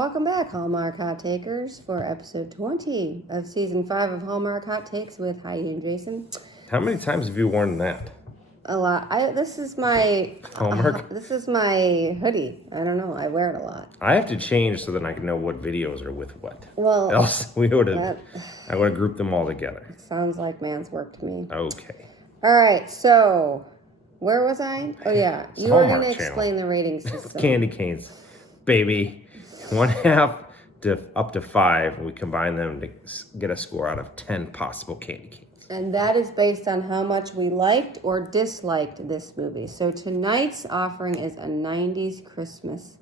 Welcome back, Hallmark Hot Takers, for episode 20 of season 5 of Hallmark Hot Takes with Heidi and Jason. How many times have you worn that? A lot. This is my Hallmark? This is my hoodie. I don't know. I wear it a lot. I have to change so that I can know what videos are with what. Well, else I would have grouped them all together. Sounds like man's work to me. Okay. All right. So, where was I? Oh yeah, you were going to explain the rating system. Candy canes, baby. 1/2 to up to 5. We combine them to get a score out of 10 possible candy canes. And that is based on how much we liked or disliked this movie. So tonight's offering is a 90's Christmas,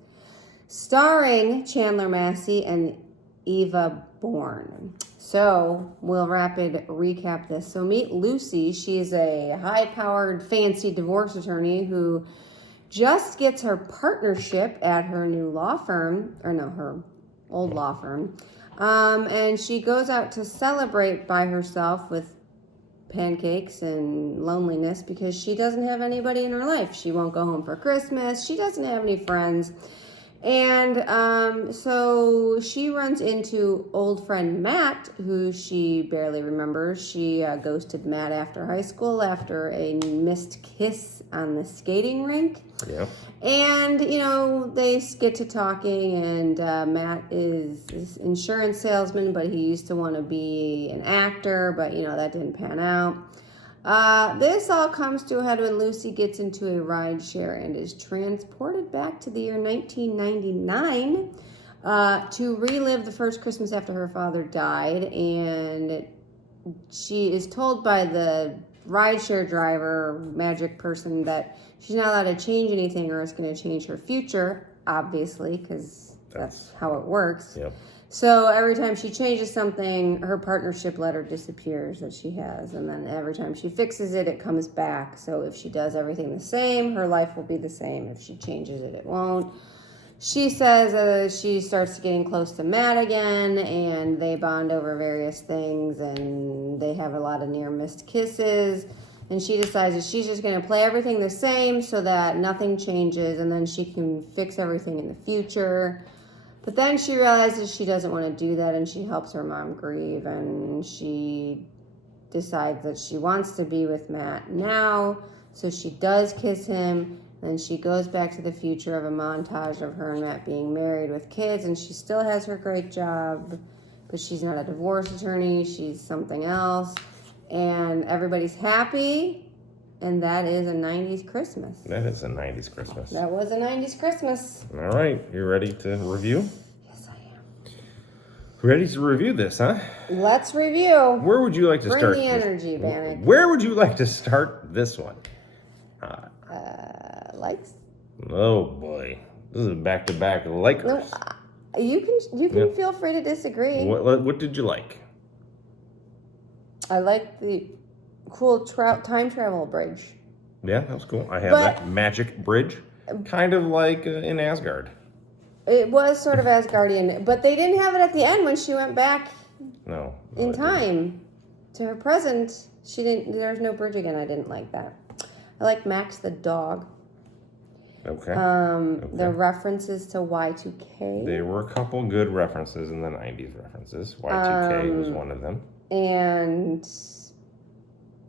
starring Chandler Massey and Eva Bourne. So we'll rapid recap this. So meet Lucy. She's a high-powered, fancy divorce attorney who just gets her partnership at her new law firm, or no, her old law firm. And she goes out to celebrate by herself with pancakes and loneliness because she doesn't have anybody in her life. She won't go home for Christmas. She doesn't have any friends. And so she runs into old friend Matt, who she barely remembers. She ghosted Matt after high school after a missed kiss on the skating rink. Yeah. And, they get to talking, and Matt is this insurance salesman, but he used to want to be an actor, but, that didn't pan out. This all comes to a head when Lucy gets into a rideshare and is transported back to the year 1999 to relive the first Christmas after her father died. And she is told by the rideshare driver, magic person, that she's not allowed to change anything or it's going to change her future, obviously, because that's how it works. Yep. So every time she changes something, her partnership letter disappears that she has. And then every time she fixes it, it comes back. So if she does everything the same, her life will be the same. If she changes it, it won't. She says she starts getting close to Matt again, and they bond over various things, and they have a lot of near-missed kisses. And she decides that she's just going to play everything the same so that nothing changes, and then she can fix everything in the future. But then she realizes she doesn't want to do that, and she helps her mom grieve, and she decides that she wants to be with Matt now, so she does kiss him. Then she goes back to the future of a montage of her and Matt being married with kids, and she still has her great job, but she's not a divorce attorney, she's something else, and everybody's happy. And that is a 90's Christmas. That is a 90's Christmas. That was a 90's Christmas. All right. You ready to review? Yes, I am. Ready to review this, huh? Let's review. Where would you like to start? Bring the energy, Bannock. Where would you like to start this one? Likes? Oh, boy. This is back-to-back likers. No, you can feel free to disagree. What did you like? I like the cool time travel bridge. Yeah, that was cool. I have that magic bridge, kind of like in Asgard. It was sort of Asgardian, but they didn't have it at the end when she went back. No. In time to her present. She didn't. There's no bridge again. I didn't like that. I like Max the dog. Okay. The references to Y2K. There were a couple good references in the 90's references. Y2K was one of them. And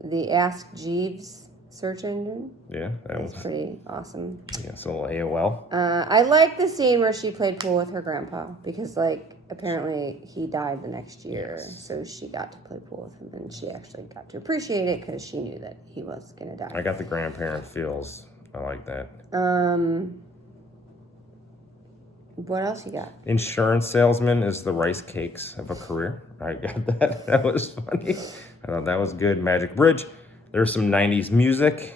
the Ask Jeeves search engine. Yeah, that was pretty awesome. Yeah, so AOL. I like the scene where she played pool with her grandpa because, apparently he died the next year. Yes. So she got to play pool with him, and she actually got to appreciate it because she knew that he was going to die. I got the grandparent feels. I like that. What else you got? Insurance salesman is the rice cakes of a career. I got that. That was funny. I thought that was good. Magic Bridge. There's some 90's music.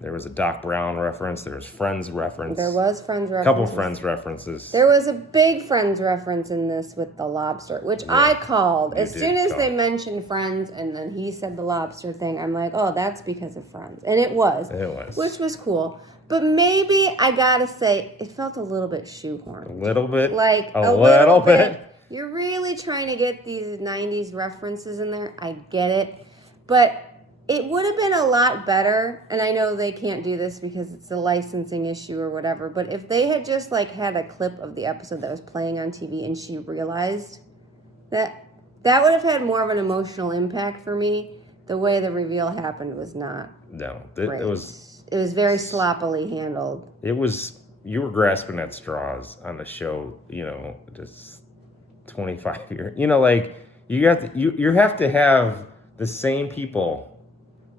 There was a Doc Brown reference. There was Friends reference. There was Friends reference. A couple Friends references. There was a big Friends reference in this with the lobster, which I called. As soon as they mentioned Friends and then he said the lobster thing, I'm like, oh, that's because of Friends. And it was. It was. Which was cool. But maybe, I gotta say, it felt a little bit shoehorned. A little bit? A little bit. You're really trying to get these 90's references in there. I get it. But It would have been a lot better, and I know they can't do this because it's a licensing issue or whatever, but if they had just like had a clip of the episode that was playing on TV and she realized that would have had more of an emotional impact for me. The way the reveal happened was not. No, great. It was very sloppily handled. You were grasping at straws on the show, just 25 years. Like you have to have the same people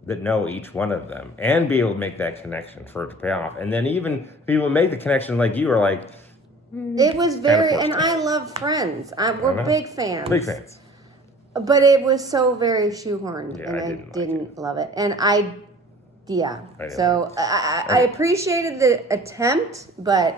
that know each one of them and be able to make that connection for it to pay off. And then even people make the connection like you are like, it was very, and I love Friends. We're big fans. Big fans. But it was so very shoehorned, and I didn't love it. And I appreciated the attempt, but...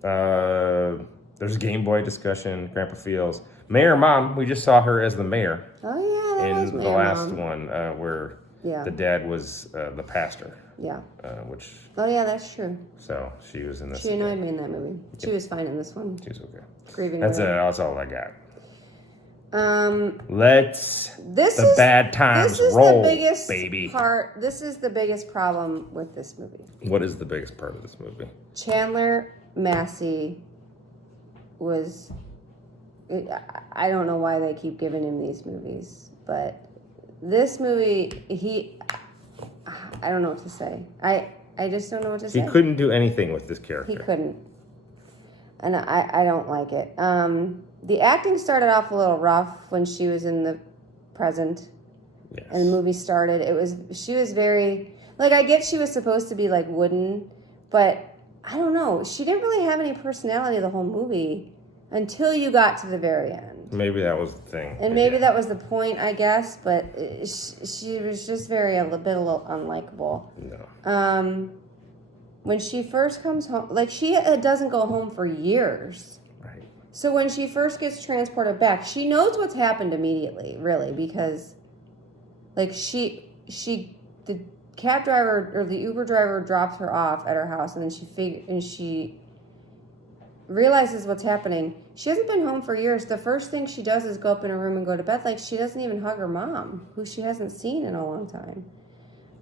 There's a Game Boy discussion, Grandpa feels. Mayor Mom, we just saw her as the mayor. Oh, yeah, in the last one, where the dad was the pastor. Yeah. Which. Oh yeah, that's true. So she was in this. She annoyed me in that movie. She was fine in this one. She was okay. Grieving. That's all I got. This is bad times roll, the biggest baby. part. This is the biggest problem with this movie. What is the biggest part of this movie? Chandler Massey was. I don't know why they keep giving him these movies, but this movie, I don't know what to say. I just don't know what to say. He couldn't do anything with this character. He couldn't. And I don't like it. The acting started off a little rough when she was in the present. Yes. And the movie started. She was very, like, I get she was supposed to be, like, wooden, but I don't know. She didn't really have any personality the whole movie until you got to the very end. Maybe that was the thing. And maybe that was the point, I guess, but she was just a little unlikable. No. When she first comes home, like, she doesn't go home for years. Right. So when she first gets transported back, she knows what's happened immediately, really, because, like, the cab driver or the Uber driver drops her off at her house, and then she realizes what's happening. She hasn't been home for years. The first thing she does is go up in her room and go to bed. Like, she doesn't even hug her mom, who she hasn't seen in a long time.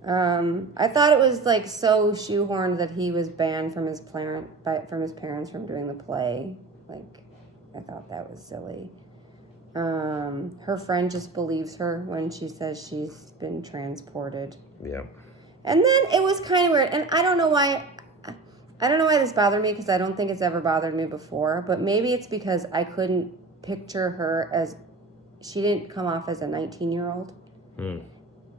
I thought it was, like, so shoehorned that he was banned from his parents from doing the play. Like, I thought that was silly. Her friend just believes her when she says she's been transported. Yeah. And then it was kind of weird, and I don't know why this bothered me, because I don't think it's ever bothered me before, but maybe it's because I couldn't picture her as, she didn't come off as a 19-year-old.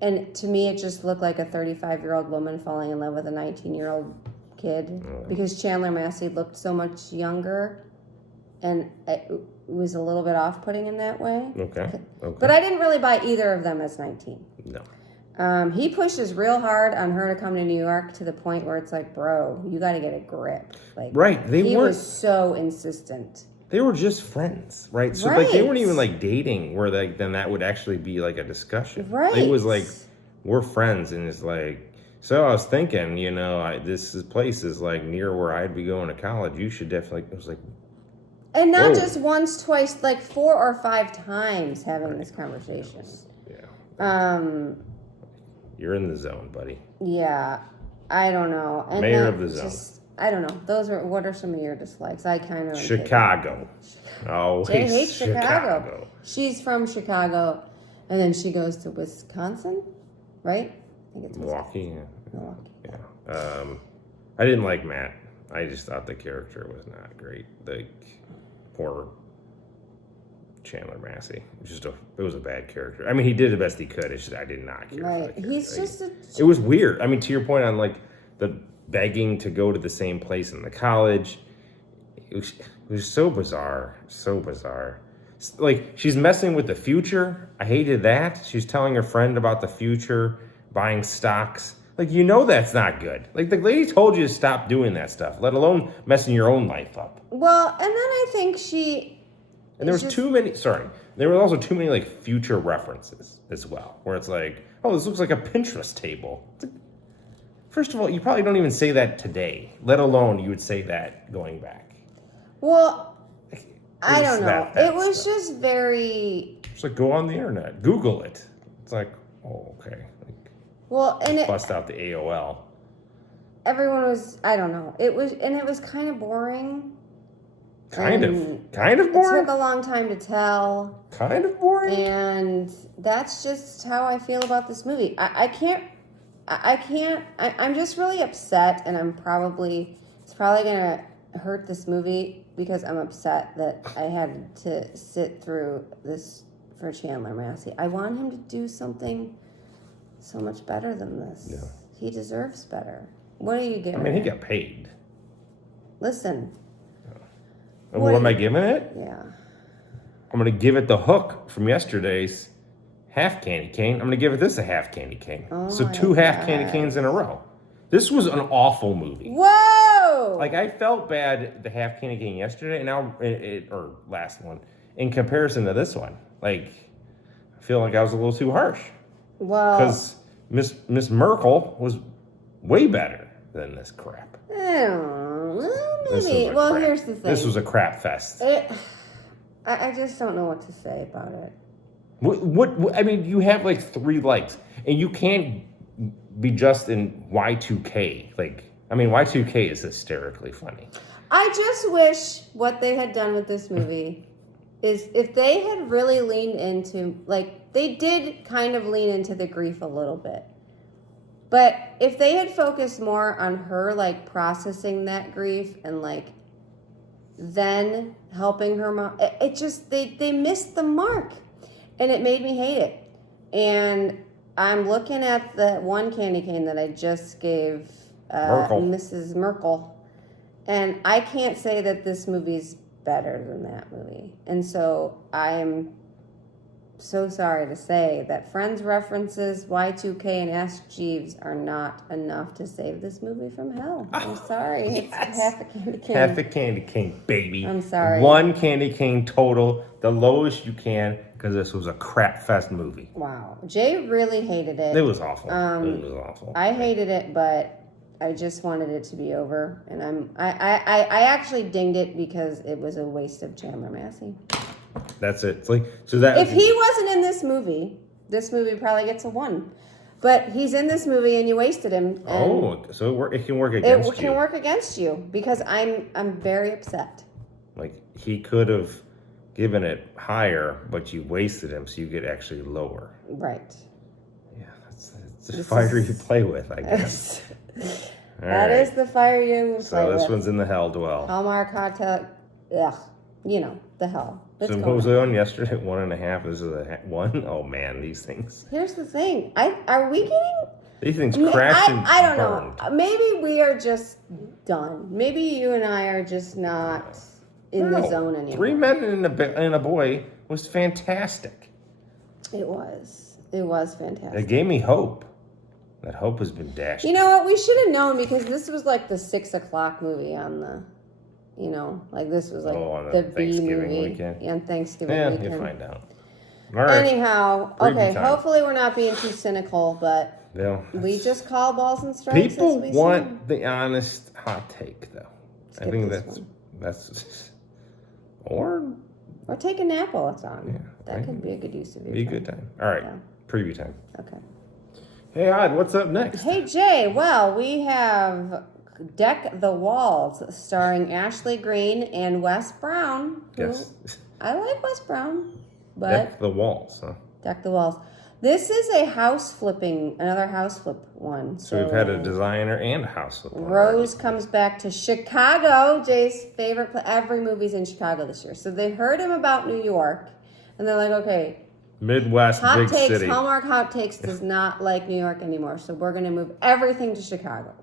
And to me, it just looked like a 35-year-old woman falling in love with a 19-year-old kid, because Chandler Massey looked so much younger, and it was a little bit off-putting in that way. Okay. But I didn't really buy either of them as 19. No. He pushes real hard on her to come to New York, to the point where it's like, bro, you got to get a grip. Like, right. He was so insistent. They were just friends, right? So like they weren't even like dating, where like then that would actually be like a discussion. Right. It was like, we're friends, and it's like, so I was thinking, this place is like near where I'd be going to college. You should definitely. It was like, and not just once, twice, like 4 or 5 times having this conversation. Yeah. You're in the zone, buddy. Yeah, I don't know. And Mayor of the zone. I don't know. What are some of your dislikes? I kind of Chicago. Oh, Jay hates Chicago. She's from Chicago, and then she goes to Wisconsin, right? I think it's Milwaukee. Milwaukee. Yeah. I didn't like Matt. I just thought the character was not great. Like, poor Chandler Massey. It was a bad character. I mean, he did the best he could. It's just I did not care. Right. He's just it was weird. I mean, to your point on like the begging to go to the same place in the college, it was so bizarre. So bizarre. Like, she's messing with the future. I hated that. She's telling her friend about the future, buying stocks. Like, that's not good. Like, the lady told you to stop doing that stuff, let alone messing your own life up. Well, and then I think and there was there were also too many, like, future references as well, where it's like, oh, this looks like a Pinterest table. First of all, you probably don't even say that today, let alone you would say that going back. Well, I don't know. It was stuff. just very... It's like, go on the internet, Google it. It's like, Oh, okay. Like, Well, and bust out the AOL. everyone was, I don't know. It was kind of boring. Kind of And boring. It took a long time to tell. Kind of boring. And that's just how I feel about this movie. I'm just really upset, and it's probably gonna hurt this movie because I'm upset that I had to sit through this for Chandler Massey. I want him to do something so much better than this. Yeah. He deserves better. What are you giving? I mean, he got paid. Listen. And what am I giving it? Yeah. I'm going to give it the hook from yesterday's half candy cane. I'm going to give it this a half candy cane. Oh so my 2 half God. candy canes in a row. This was an awful movie. Whoa! Like, I felt bad the half candy cane yesterday, and now or last one, in comparison to this one. Like, I feel like I was a little too harsh. Well, because Miss Merkel was way better than this crap. Maybe. Well, here's the thing. This was a crap fest. I just don't know what to say about it. What I mean, you have like 3 legs, and you can't be just in Y2K. Like, I mean, Y2K is hysterically funny. I just wish what they had done with this movie is if they had really leaned into, like, they did kind of lean into the grief a little bit. But if they had focused more on her, like, processing that grief and, like, then helping her mom, it just, they missed the mark. And it made me hate it. And I'm looking at the one candy cane that I just gave Mrs. Merkel. And I can't say that this movie's better than that movie. And so I'm so sorry to say that Friends references, Y2K, and Ask Jeeves are not enough to save this movie from hell. I'm sorry. Yes. It's half a candy cane. Half a candy cane, baby. I'm sorry. 1 candy cane total, the lowest you can, because this was a crap fest movie. Wow. Jay really hated it. It was awful. It was awful. I hated it, but I just wanted it to be over. And I actually dinged it because it was a waste of Chandler Massey. That's it. It's like, so that If he wasn't in this movie probably gets a 1. But he's in this movie and you wasted him. And so it can work against you. It can work against you because I'm very upset. Like, he could have given it higher, but you wasted him, so you get actually lower. Right. Yeah, it's the fire you play with, I guess. That is the fire you play with. So this one's in the hell dwell. Hallmark hotel. Ugh. You know, the hell. So what was it on yesterday? 1.5. This is a 1. Oh man, these things. Here's the thing. Are we getting? These things crashed and I don't burned. know. Maybe we are just done. Maybe you and I are just not in the zone anymore. 3 men and a boy was fantastic. It was. It was fantastic. It gave me hope. That hope has been dashed. You know what? We should have known because this was like the 6 o'clock movie on the. You know, like this was like on the Thanksgiving B movie. weekend. Yeah, on Thanksgiving weekend. You'll find out. All right. Anyhow, Preview okay, time. hopefully we're not being too cynical, but we just call balls and strikes. People as we want the honest hot take, though. Skip I think this that's or take a nap while it's on. Yeah, That could be a good use of your be a time. good time. All right, Yeah. preview time. Okay. Hey, Odd, what's up next? Hey, Jay. Well, we have Deck the Walls, starring Ashley Greene and Wes Brown. Yes. I like Wes Brown, but Deck the walls, huh? Deck the Walls. This is a another house flip one. So we've had a designer and a house flip. Rose comes back to Chicago, Jay's favorite place. Every movie's in Chicago this year. So they heard him about New York, and they're like, okay, Midwest, Hot big Takes, city. Hallmark Hot Takes does not like New York anymore, so we're going to move everything to Chicago.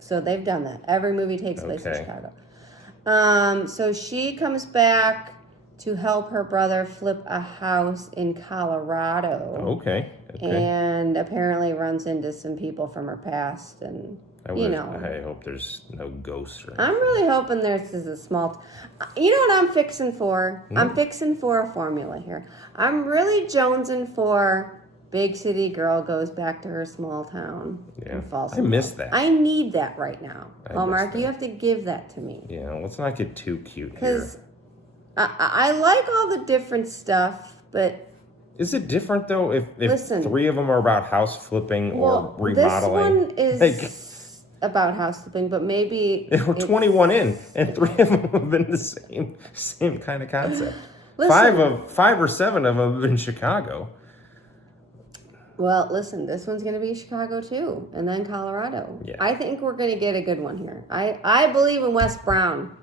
So they've done that. Every movie takes place in Chicago. So she comes back to help her brother flip a house in Colorado. Okay. And apparently runs into some people from her past, and I hope there's no ghosts or anything. I'm really hoping this is a small. You know what I'm fixing for? I'm fixing for a formula here. I'm really jonesing for big city girl goes back to her small town and falls in love. I miss that. I need that right now. Hallmark, you have to give that to me. Yeah, let's not get too cute here. Because I like all the different stuff, but Is it different though if Listen. 3 of them are about house flipping or remodeling? This one is about house flipping, but maybe We're 21 in, and 3 of them have been the same kind of concept. Listen. 5 or 7 of them have been Chicago. Well, listen, this one's going to be Chicago too, and then Colorado. Yeah. I think we're going to get a good one here. I believe in Wes Brown.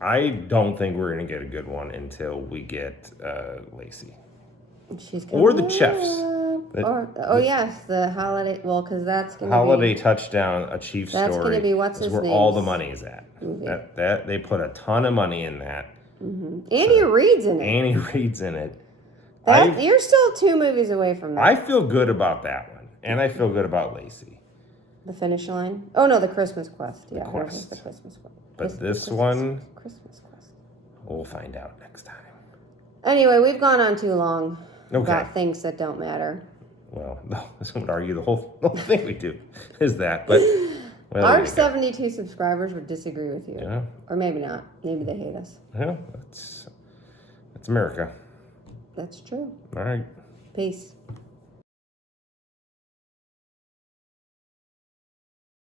I don't think we're going to get a good one until we get Lacey. She's gonna Or the Chiefs. Yes, the holiday. Well, because that's going to Holiday touchdown, a Chiefs story. That's going to be what's his where name? all the money is at. Movie. That they put a ton of money in that. Mm-hmm. Andy Reid's in it. Annie Reid's in it. You're still 2 movies away from that. I feel good about that one, and I feel good about Lacey. The Finish Line. Oh no, the Christmas Quest. Yeah, Quest. the Christmas Quest. But this one, Christmas Quest. we'll find out next time. Anyway, we've gone on too long Okay. about things that don't matter. Well, no, I would argue the whole thing we do is that, but well, Our 72 subscribers would disagree with you, yeah, or maybe not. Maybe they hate us. yeah, that's America. That's true. All right. Peace.